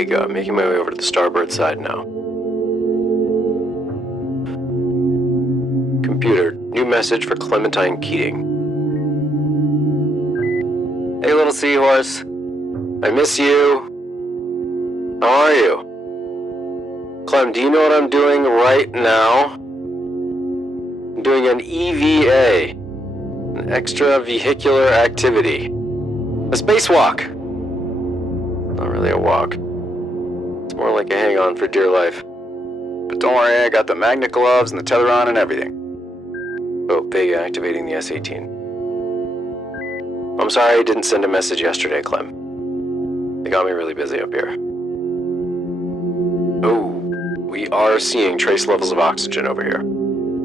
Vega. I'm making my way over to the starboard side now. Computer, new message for Clementine Keating. Hey, little seahorse. I miss you. How are you? Clem, do you know what I'm doing right now? I'm doing an EVA, an extravehicular activity. A spacewalk. Not really a walk. It's more like a hang-on for dear life. But don't worry, I got the magnet gloves and the tether on and everything. Oh, Vega activating the S18. I'm sorry I didn't send a message yesterday, Clem. They got me really busy up here. Oh, we are seeing trace levels of oxygen over here.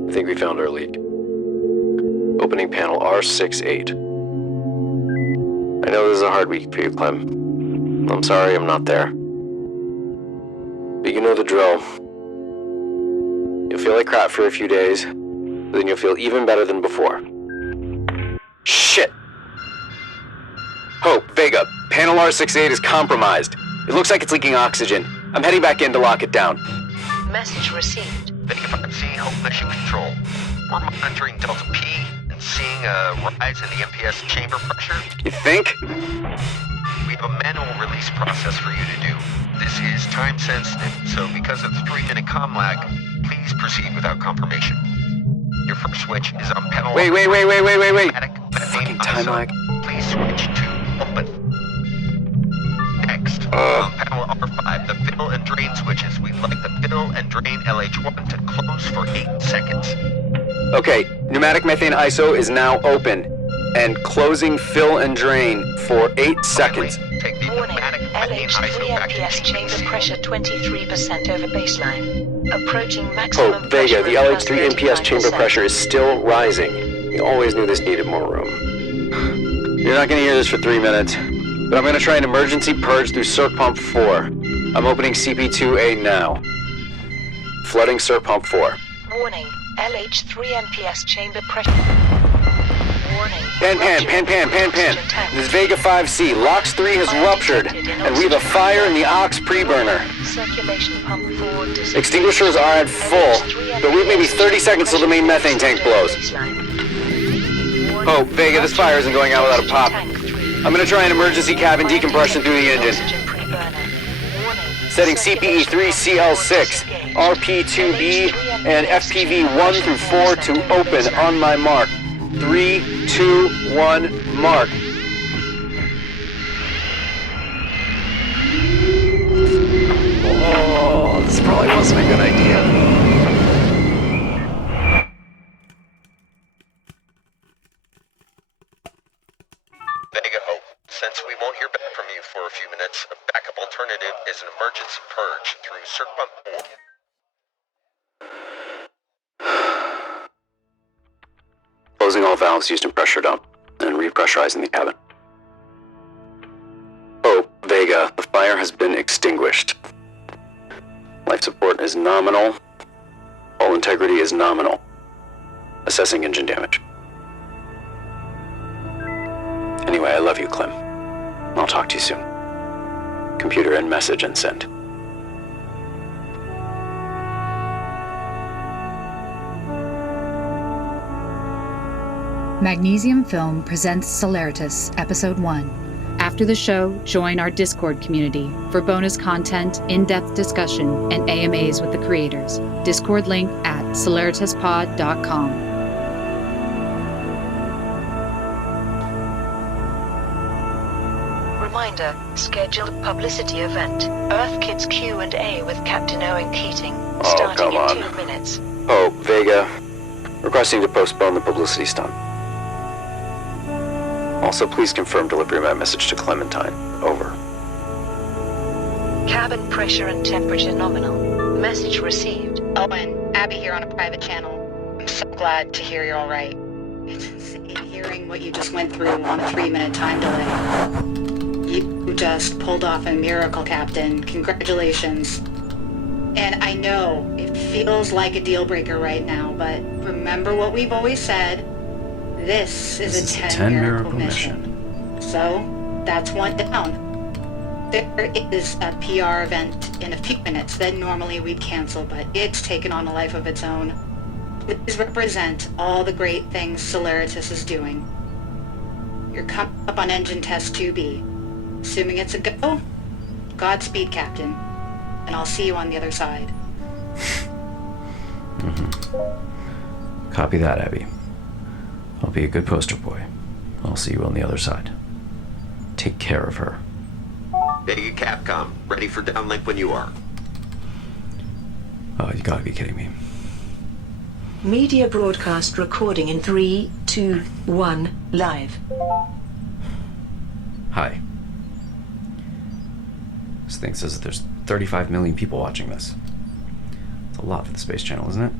I think we found our leak. Opening panel R68. I know this is a hard week for you, Clem. I'm sorry I'm not there. But you know the drill. You'll feel like crap for a few days, but then you'll feel even better than before. Shit! Hope, Vega, panel R68 is compromised. It looks like it's leaking oxygen. I'm heading back in to lock it down. Message received. Vega 5C, Hope Mission Control. We're monitoring Delta P and seeing a rise in the MPS chamber pressure. You think? We have a manual release process for you to do. This is time sensitive, so because of the 3-minute comm lag, please proceed without confirmation. Your first switch is on panel... Wait. Fucking time lag. Please switch to open. Next, on panel R5, the fill and drain switches. We'd like the fill and drain LH1 to close for 8 seconds. Okay, pneumatic methane ISO is now open and closing fill and drain for 8 seconds. Finally, take the Warning, pneumatic methane LH3 ISO back to MPS chamber TPC. pressure 23% over baseline. Approaching maximum Oh, Vega, the pressure LH3 MPS chamber 35%. pressure is still rising. We always knew this needed more room. You're not going to hear this for 3 minutes, but I'm going to try an emergency purge through Circ Pump 4. I'm opening CP2A now. Flooding Circ Pump 4. Warning, LH3 MPS chamber pressure. Warning. Pan. This is Vega 5C. LOX 3 has ruptured, and we have a fire in the Ox pre-burner. Circulation pump 4 Extinguishers are at full, but we have maybe 30 seconds till the main methane tank blows. Oh, Vega, this fire isn't going out without a pop. I'm gonna try an emergency cabin decompression through the engine. Setting CPE 3CL6, RP2B, and FPV 1 through 4 to open on my mark. 3, 2, 1, mark. Oh, this probably wasn't a good idea. Vega Hope, since we won't hear back from you for a few minutes, a backup alternative is an emergency purge through Circ Pump 4. Closing all valves used in pressure dump, and repressurizing the cabin. Oh, Vega, the fire has been extinguished. Life support is nominal. Hull integrity is nominal. Assessing engine damage. Anyway, I love you, Clem. I'll talk to you soon. Computer end message and send. Magnesium Film presents Celeritas, Episode 1. After the show, join our Discord community for bonus content, in-depth discussion, and AMAs with the creators. Discord link at celeritaspod.com. Reminder, scheduled publicity event. Earth Kids Q&A with Captain Owen Keating. Starting come on. in 2 minutes. Oh, Vega. Requesting to postpone the publicity stunt. Also, please confirm delivery of my message to Clementine. Over. Cabin pressure and temperature nominal. Message received. Owen, Abby here on a private channel. I'm so glad to hear you're all right. It's insane hearing what you just went through on a 3-minute time delay. You just pulled off a miracle, Captain. Congratulations. And I know it feels like a deal breaker right now, but remember what we've always said. This is a 10 miracle mission. So, that's one down. There is a PR event in a few minutes that normally we'd cancel, but it's taken on a life of its own. Please represent all the great things Solaritus is doing. You're coming up on engine test 2B. Assuming it's a go, Godspeed, Captain. And I'll see you on the other side. Copy that, Abby. I'll be a good poster boy. I'll see you on the other side. Take care of her. Vega Capcom, ready for downlink when you are. Oh, you gotta be kidding me. Media broadcast recording in 3, 2, 1, live. Hi. This thing says that there's 35 million people watching this. It's a lot for the Space Channel, isn't it?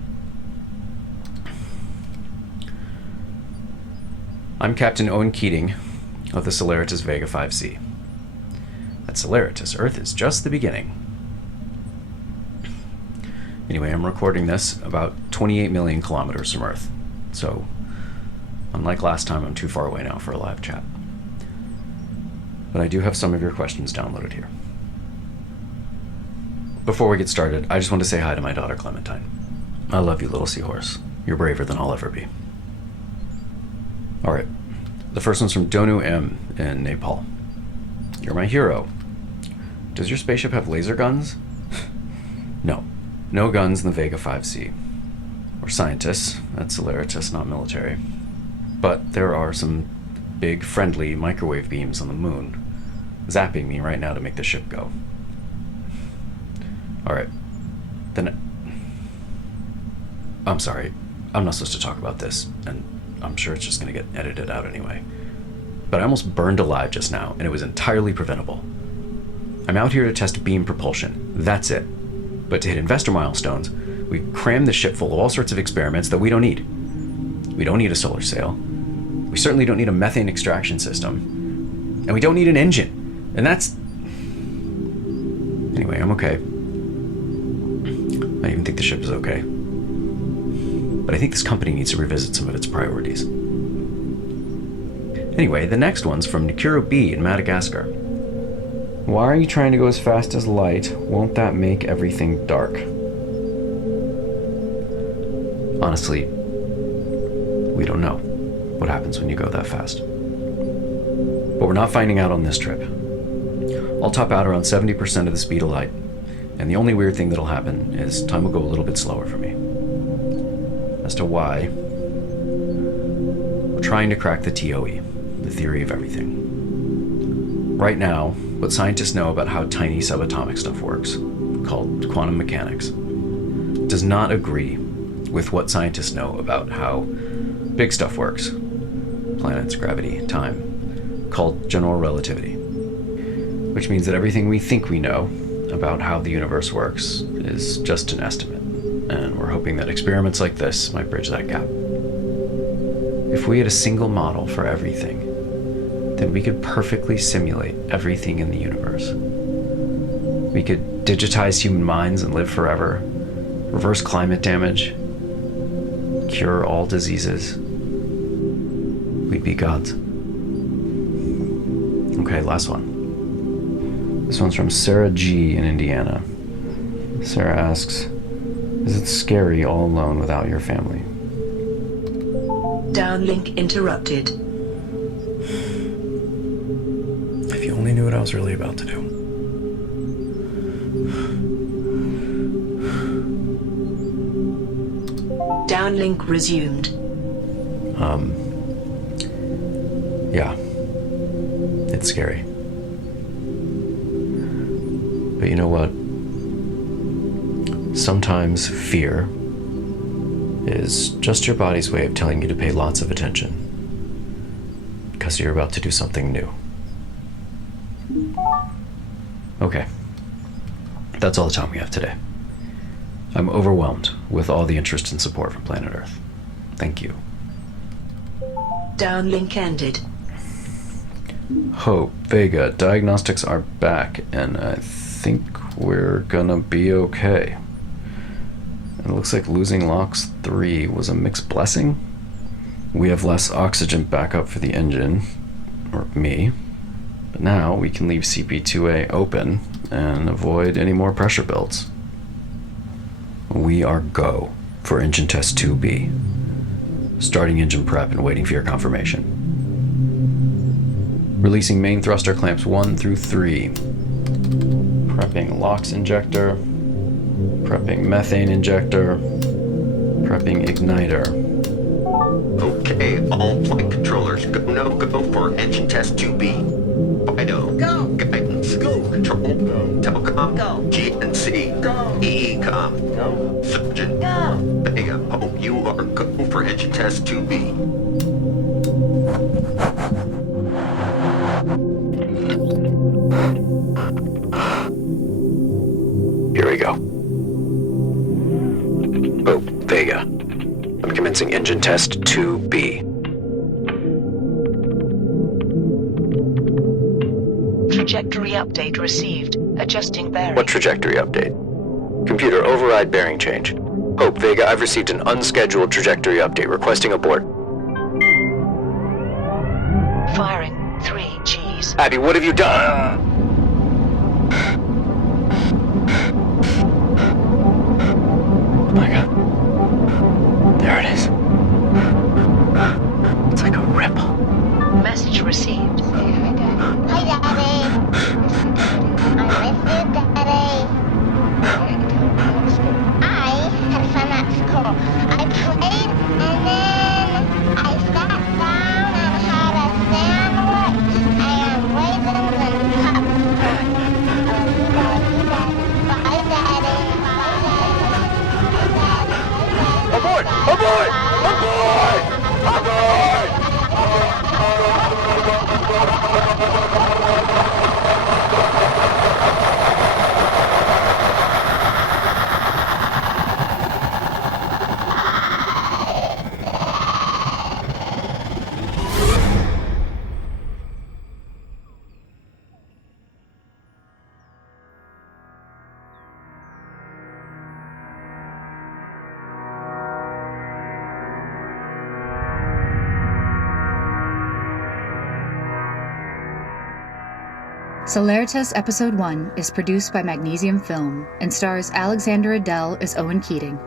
I'm Captain Owen Keating of the Solaritus Vega 5C. At Solaritus, Earth is just the beginning. Anyway, I'm recording this about 28 million kilometers from Earth. So, unlike last time, I'm too far away now for a live chat. But I do have some of your questions downloaded here. Before we get started, I just want to say hi to my daughter Clementine. I love you, little seahorse. You're braver than I'll ever be. Alright, the first one's from Donu M in Nepal. You're my hero. Does your spaceship have laser guns? No. No guns in the Vega 5C. We're scientists at Solaritus, not military. But there are some big, friendly microwave beams on the moon, zapping me right now to make the ship go. Alright. Then... I'm sorry. I'm not supposed to talk about this, and I'm sure it's just gonna get edited out anyway. But I almost burned alive just now, and it was entirely preventable. I'm out here to test beam propulsion. That's it. But to hit investor milestones, we've crammed the ship full of all sorts of experiments that we don't need. We don't need a solar sail. We certainly don't need a methane extraction system. And we don't need an engine. And that's... Anyway, I'm okay. I even think the ship is okay. But I think this company needs to revisit some of its priorities. Anyway, the next one's from Nikuro B in Madagascar. Why are you trying to go as fast as light? Won't that make everything dark? Honestly, we don't know what happens when you go that fast. But we're not finding out on this trip. I'll top out around 70% of the speed of light, and the only weird thing that'll happen is time will go a little bit slower for me. As to why, we're trying to crack the TOE, the theory of everything. Right now, what scientists know about how tiny subatomic stuff works, called quantum mechanics, does not agree with what scientists know about how big stuff works, planets, gravity, time, called general relativity. Which means that everything we think we know about how the universe works is just an estimate, and we're hoping that experiments like this might bridge that gap. If we had a single model for everything, then we could perfectly simulate everything in the universe. We could digitize human minds and live forever, reverse climate damage, cure all diseases. We'd be gods. Okay, last one. This one's from Sarah G in Indiana. Sarah asks, is it scary all alone without your family? Downlink interrupted. If you only knew what I was really about to do. Downlink resumed. Yeah. It's scary. But you know what? Sometimes fear is just your body's way of telling you to pay lots of attention. Because you're about to do something new. Okay. That's all the time we have today. I'm overwhelmed with all the interest and support from planet Earth. Thank you. Downlink ended. Hope, Vega, diagnostics are back, and I think we're gonna be okay. It looks like losing LOX 3 was a mixed blessing. We have less oxygen backup for the engine, or me, But now we can leave CP2A open and avoid any more pressure builds. We are go for engine test 2B. Starting engine prep and waiting for your confirmation. Releasing main thruster clamps 1 through 3. Prepping LOX injector. Prepping methane injector. Prepping igniter. Okay, all flight controllers, go no-go for engine test 2B. FIDO. Go. Guidance. Go. Control. Go. Telcom. Go. GNC. Go. EECOM. Go. Surgeon. Go. Vega, hope you are go for engine test 2B. Here we go. Oh, Vega. I'm commencing engine test 2B. Trajectory update received. Adjusting bearing. What trajectory update? Computer override bearing change. Hope, Vega, I've received an unscheduled trajectory update requesting abort. Firing 3Gs. Abby, what have you done? Oh my god. There it is. It's like a ripple. Message received. Hi, Daddy. I miss you, Daddy. I had fun at school. I played and then I sat down and had a sandwich and raisins and popcorn. Bye, Daddy. Bye, Daddy. Abort! Abort! Abort! Abort! Celeritas Episode 1 is produced by Magnesium Film and stars Alexander Adele as Owen Keating,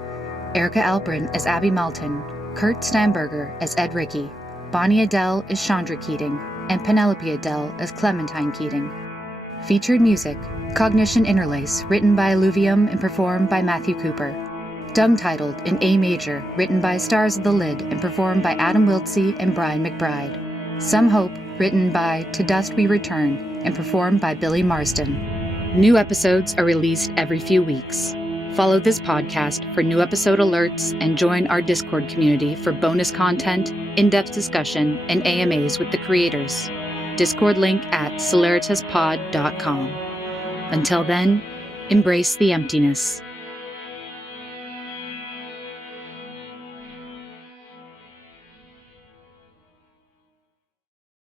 Erica Alprin as Abby Malton, Kurt Stamberger as Ed Rickey, Bonnie Adele as Chandra Keating, and Penelope Adele as Clementine Keating. Featured music, Cognition Interlace, written by Alluvium and performed by Matthew Cooper. Dung-titled in A major, written by Stars of the Lid and performed by Adam Wiltsey and Brian McBride. Some Hope, written by To Dust We Return and performed by Billy Marsden. New episodes are released every few weeks. Follow this podcast for new episode alerts and join our Discord community for bonus content, in-depth discussion, and AMAs with the creators. Discord link at celeritaspod.com. Until then, embrace the emptiness.